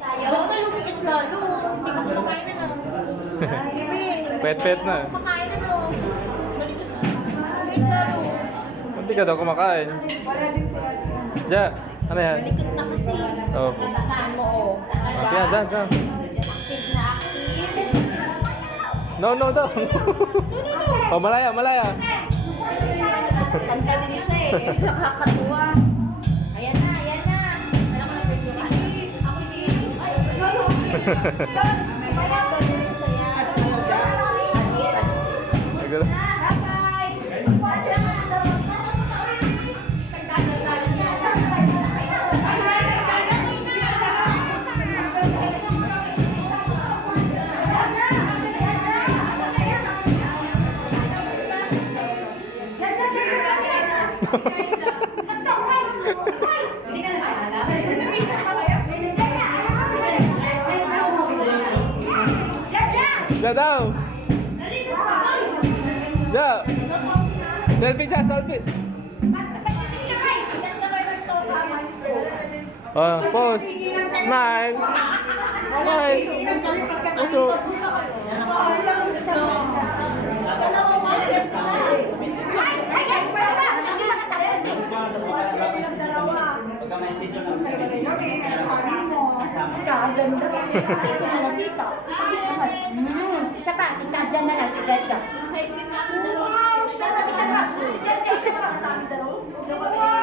Ba't ka lumiit lalo? Hindi ka kumakain na no. Pet-pet na. Kumakain na no. Lumiit lalo. Hindi ka daw kumakain. Ja, ano yan? Malikot na kasi. Oh. Saan mo o. Sige, dance ha. Active na active. No, no, no. Oh, malaya, malaya. Kanta din siya eh. Nakakatuwa. Ayan na, ayan na. Alam mo na pwede ka. Ako hindi. Ay, Ja daw. Ja. Selfie ja, selfie. Oh, pose. Smile. Smile. Puso. Kaganda. Gusto mo na dito. Isa pa, si Kadjan na lang, si Kadjan. Wow! Isa pa, si Kadjan, isa pa. Wow!